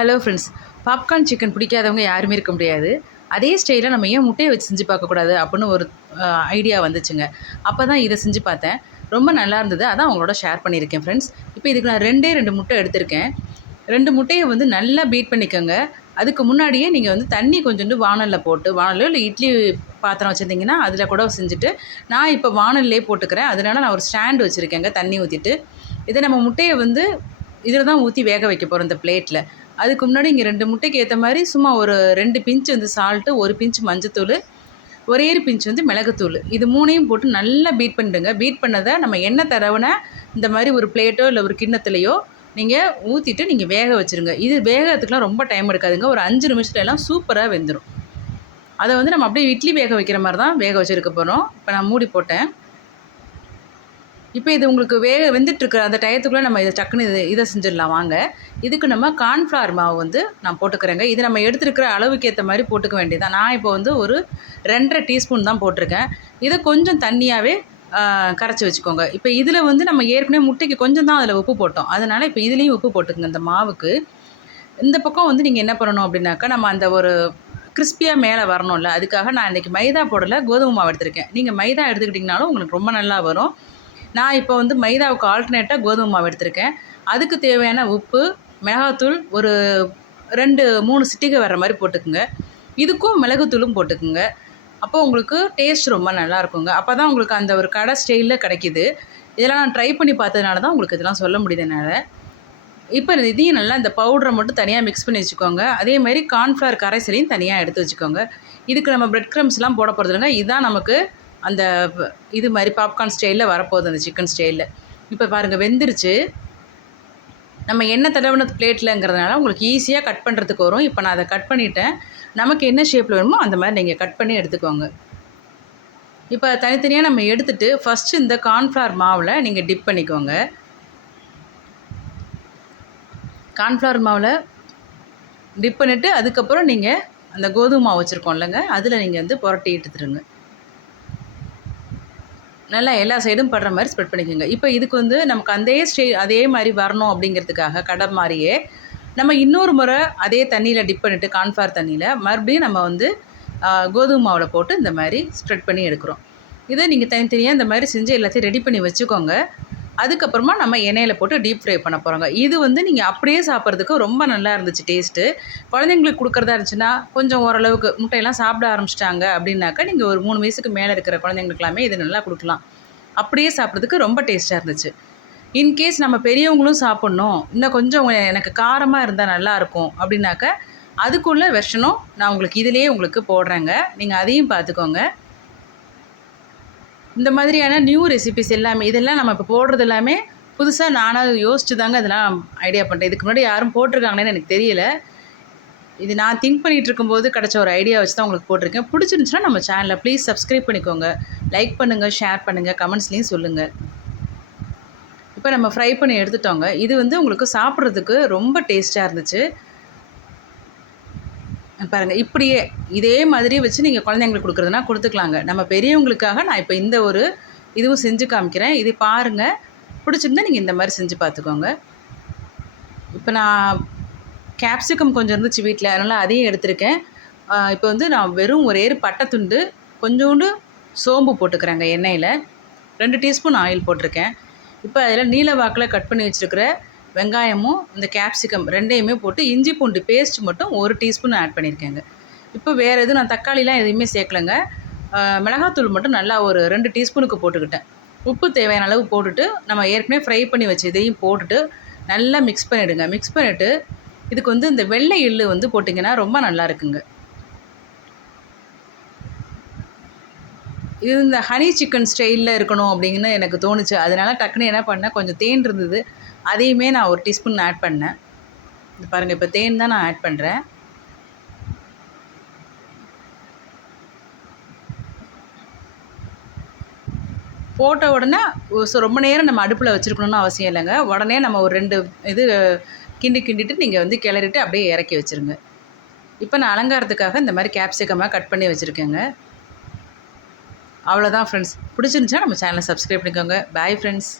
Hello friends, popcorn chicken பிடிக்காதவங்க யாருமே இருக்க முடியாது. அதே ஸ்டைலில் நம்ம ஏன் முட்டையை வச்சு செஞ்சு பார்க்கக்கூடாது அப்படின்னு ஒரு ஐடியா வந்துச்சுங்க. அப்போ தான் இதை செஞ்சு பார்த்தேன். ரொம்ப நல்லா இருந்தது. அதான் அவங்களோட ஷேர் பண்ணியிருக்கேன் ஃப்ரெண்ட்ஸ். இப்போ இதுக்கு நான் 2 முட்டை எடுத்திருக்கேன். 2 முட்டையை வந்து நல்லா பீட் பண்ணிக்கோங்க. அதுக்கு முன்னாடியே நீங்கள் வந்து தண்ணி கொஞ்சோண்டு வாணலில் போட்டு, வாணலியோ இல்லை இட்லி பாத்திரம் வச்சுருந்தீங்கன்னா அதில் கூட செஞ்சுட்டு, நான் இப்போ வாணல்லே போட்டுக்கிறேன். அதனால நான் ஒரு ஸ்டாண்டு வச்சுருக்கேங்க தண்ணி ஊற்றிட்டு. இதை நம்ம முட்டையை வந்து இதில் தான் ஊற்றி வேக வைக்க போகிறோம் இந்த பிளேட்டில். அதுக்கு முன்னாடி இங்கே 2 முட்டைக்கு ஏற்ற மாதிரி சும்மா ஒரு 2 பிஞ்ச் வந்து சால்ட்டு, 1 பிஞ்ச் மஞ்சத்தூள், ஒரே ஒரு பிஞ்ச் வந்து மிளகுத்தூள், இது 3யும் போட்டு நல்லா பீட் பண்ணிடுங்க. பீட் பண்ணதை நம்ம எண்ணெய் தடவின இந்த மாதிரி ஒரு பிளேட்டோ இல்லை ஒரு கிண்ணத்துலையோ நீங்கள் ஊற்றிட்டு நீங்கள் வேக வச்சுருங்க. இது வேகிறதுக்குலாம் ரொம்ப டைம் எடுக்காதுங்க. ஒரு 5 நிமிஷத்துல எல்லாம் சூப்பராக வெந்துடும். அதை வந்து நம்ம அப்படியே இட்லி வேக வைக்கிற மாதிரி தான் வேக வச்சுருக்க போகிறோம். இப்போ நான் மூடி போட்டேன். இப்போ இது உங்களுக்கு வெந்துட்டுருக்குற அந்த டயத்துக்குள்ளே நம்ம இதை டக்குன்னு இதை செஞ்சிடலாம் வாங்க. இதுக்கு நம்ம கார்ன்ஃப்ளவர் மாவு வந்து நான் போட்டுக்கிறேங்க. இது நம்ம எடுத்துருக்கிற அளவுக்கு ஏற்ற மாதிரி போட்டுக்க வேண்டியதான். நான் இப்போ வந்து ஒரு 2.5 டீஸ்பூன் தான் போட்டிருக்கேன். இதை கொஞ்சம் தண்ணியாகவே கரைச்சி வச்சுக்கோங்க. இப்போ இதில் வந்து நம்ம ஏற்கனவே முட்டைக்கு கொஞ்சம் தான் அதில் உப்பு போட்டோம். அதனால் இப்போ இதுலேயும் உப்பு போட்டுக்குங்க இந்த மாவுக்கு. இந்த பக்கம் வந்து நீங்கள் என்ன பண்ணணும் அப்படின்னாக்கா, நம்ம அந்த ஒரு கிறிஸ்பியாக மேலே வரணும்ல, அதுக்காக நான் இன்றைக்கி மைதா போடலை, கோதுமை மாவு எடுத்திருக்கேன். நீங்கள் மைதா எடுத்துக்கிட்டிங்கனாலும் உங்களுக்கு ரொம்ப நல்லா வரும். நான் இப்போ வந்து மைதாவுக்கு ஆல்டர்னேட்டாக கோதுமை மாவு எடுத்திருக்கேன். அதுக்கு தேவையான உப்பு, மிளகாத்தூள் ஒரு 2, 3 சிட்டிகை வர்ற மாதிரி போட்டுக்குங்க. இதுக்கும் மிளகுத்தூளும் போட்டுக்குங்க. அப்போ உங்களுக்கு டேஸ்ட் ரொம்ப நல்லாயிருக்குங்க. அப்போ தான் உங்களுக்கு அந்த ஒரு கடை ஸ்டைலில் கிடைக்கிது. இதெல்லாம் நான் ட்ரை பண்ணி பார்த்ததுனால தான் உங்களுக்கு இதெல்லாம் சொல்ல முடியுது என்னால். இப்போ இதையும் நல்லா இந்த பவுடரை மட்டும் தனியாக மிக்ஸ் பண்ணி வச்சுக்கோங்க. அதேமாதிரி கார்ன்ஃப்ளவர் கரைசலையும் தனியாக எடுத்து வச்சுக்கோங்க. இதுக்கு நம்ம பிரெட் க்ரம்ஸ்லாம் போட போகிறது இல்லைங்க. இதுதான் நமக்கு அந்த இது மாதிரி பாப்கார்ன் ஸ்டைலில் வரப்போகுது, அந்த சிக்கன் ஸ்டைலில். இப்போ பாருங்கள் வெந்துருச்சு. நம்ம எண்ணெய் தடவின பிளேட்லங்கிறதுனால உங்களுக்கு ஈஸியாக கட் பண்ணுறதுக்கு வரும். இப்போ நான் அதை கட் பண்ணிவிட்டேன். நமக்கு என்ன ஷேப்பில் வேணுமோ அந்த மாதிரி நீங்கள் கட் பண்ணி எடுத்துக்கோங்க. இப்போ தனித்தனியாக நம்ம எடுத்துகிட்டு ஃபஸ்ட்டு இந்த கார்ன்ஃப்ளவர் மாவில் நீங்கள் டிப் பண்ணிக்கோங்க. கார்ன்ஃப்ளவர் மாவில் டிப் பண்ணிவிட்டு அதுக்கப்புறம் நீங்கள் அந்த கோதுமை மாவு வச்சுருக்கோம் இல்லைங்க, அதில் நீங்கள் வந்து புரட்டி எடுத்துருங்க. நல்லா எல்லா சைடும் படுற மாதிரி ஸ்ப்ரெட் பண்ணிக்கோங்க. இப்போ இதுக்கு வந்து நமக்கு அதே மாதிரி வரணும் அப்படிங்கிறதுக்காக கடை மாதிரியே நம்ம இன்னொரு முறை அதே தண்ணியில் டிப் பண்ணிவிட்டு கார்ன்ஃப்ளவர் தண்ணியில் மறுபடியும் நம்ம வந்து கோதுமை மாவில் போட்டு இந்த மாதிரி ஸ்ப்ரெட் பண்ணி எடுக்கிறோம். இதை நீங்கள் தனித்தனியாக இந்த மாதிரி செஞ்சு எல்லாத்தையும் ரெடி பண்ணி வச்சுக்கோங்க. அதுக்கப்புறமா நம்ம எண்ணெயில் போட்டு டீப் ஃப்ரை பண்ண போகிறோங்க. இது வந்து நீங்கள் அப்படியே சாப்பிட்றதுக்கு ரொம்ப நல்லா இருந்துச்சு டேஸ்ட்டு. குழந்தைங்களுக்கு கொடுக்குறதா இருந்துச்சுன்னா கொஞ்சம் ஓரளவுக்கு முட்டையெல்லாம் சாப்பிட ஆரம்பிச்சிட்டாங்க அப்படின்னாக்கா நீங்கள் ஒரு 3 வயசுக்கு மேலே இருக்கிற குழந்தைங்களுக்கெல்லாமே இது நல்லா கொடுக்கலாம். அப்படியே சாப்பிட்றதுக்கு ரொம்ப டேஸ்ட்டாக இருந்துச்சு. இன்கேஸ் நம்ம பெரியவங்களும் சாப்பிட்ணும், இன்னும் கொஞ்சம் எனக்கு காரமாக இருந்தால் நல்லாயிருக்கும் அப்படின்னாக்கா அதுக்குள்ள வெர்ஷனும் நான் உங்களுக்கு இதிலேயே உங்களுக்கு போடுறேங்க. நீங்கள் அதையும் பார்த்துக்கோங்க. இந்த மாதிரியான நியூ ரெசிபிஸ் எல்லாமே இதெல்லாம் நம்ம இப்போ போடுறது எல்லாமே புதுசாக நானாக யோசிச்சு தாங்க இதெல்லாம் ஐடியா பண்ணுறேன். இதுக்கு முன்னாடி யாரும் போட்டிருக்காங்கன்னு எனக்கு தெரியல. இது நான் திங்க் பண்ணிகிட்டு இருக்கும்போது கிடச்ச ஒரு ஐடியா வச்சு தான் உங்களுக்கு போட்டிருக்கேன். பிடிச்சிருந்துச்சுன்னா நம்ம சேனலை ப்ளீஸ் சப்ஸ்கிரைப் பண்ணிக்கோங்க. லைக் பண்ணுங்கள், ஷேர் பண்ணுங்கள், கமெண்ட்ஸ்லேயும் சொல்லுங்கள். இப்போ நம்ம ஃப்ரை பண்ணி எடுத்துட்டோங்க. இது வந்து உங்களுக்கு சாப்பிட்றதுக்கு ரொம்ப டேஸ்ட்டாக இருந்துச்சு. பாருங்கள், இப்படியே இதே மாதிரி வச்சு நீங்கள் குழந்தைங்களுக்கு கொடுக்குறதுனா கொடுத்துக்கலாங்க. நம்ம பெரியவங்களுக்காக நான் இப்போ இந்த ஒரு இதுவும் செஞ்சு காமிக்கிறேன். இது பாருங்கள், பிடிச்சிருந்தா நீங்கள் இந்த மாதிரி செஞ்சு பார்த்துக்கோங்க. இப்போ நான் கேப்சிகம் கொஞ்சம் இருந்துச்சு வீட்டில், அதனால் அதையும் எடுத்திருக்கேன். இப்போ வந்து நான் வெறும் ஒரே ஒரு பட்டை துண்டு, கொஞ்சோண்டு சோம்பு போட்டுக்கிறேங்க எண்ணெயில். 2 டீஸ்பூன் ஆயில் போட்டிருக்கேன். இப்போ அதில் நீல வாக்கில் கட் பண்ணி வச்சுருக்கிற வெங்காயமும் இந்த கேப்சிகம் 2யுமே போட்டு இஞ்சி பூண்டு பேஸ்ட் மட்டும் 1 டீஸ்பூன் ஆட் பண்ணியிருக்கேங்க. இப்போ வேறு எதுவும் நான் தக்காளிலாம் எதுவுமே சேர்க்கலைங்க. மிளகாத்தூள் மட்டும் நல்லா ஒரு 2 டீஸ்பூனுக்கு போட்டுக்கிட்டேன். உப்பு தேவையான அளவு போட்டுட்டு நம்ம ஏற்கனவே ஃப்ரை பண்ணி வச்சு இதையும் போட்டுட்டு நல்லா மிக்ஸ் பண்ணிவிடுங்க. மிக்ஸ் பண்ணிவிட்டு இதுக்கு வந்து இந்த வெள்ளை எள்ளு வந்து போட்டிங்கன்னா ரொம்ப நல்லா இருக்குங்க. இது இந்த ஹனி சிக்கன் ஸ்டைலில் இருக்கணும் அப்படின்னு எனக்கு தோணுச்சு. அதனால் டக்குன்னு என்ன பண்ணேன், கொஞ்சம் தேன் இருந்தது, அதையுமே நான் 1 டீஸ்பூன் ஆட் பண்ணேன். இது பாருங்கள், இப்போ தேன் தான் நான் ஆட் பண்ணுறேன். போட்ட உடனே ரொம்ப நேரம் நம்ம அடுப்பில் வச்சுருக்கணும்னு அவசியம் இல்லைங்க. உடனே நம்ம ஒரு 2 இது கிண்டிட்டு நீங்கள் வந்து கிளறிட்டு அப்படியே இறக்கி வச்சுருங்க. இப்போ நான் அலங்காரத்துக்காக இந்த மாதிரி கேப்சிகமாக கட் பண்ணி வச்சுருக்கேங்க. அவ்வளோதான் ஃப்ரெண்ட்ஸ். பிடிச்சிருந்துச்சா நம்ம சேனலை சப்ஸ்கிரைப் பண்ணிக்கோங்க. Bye friends.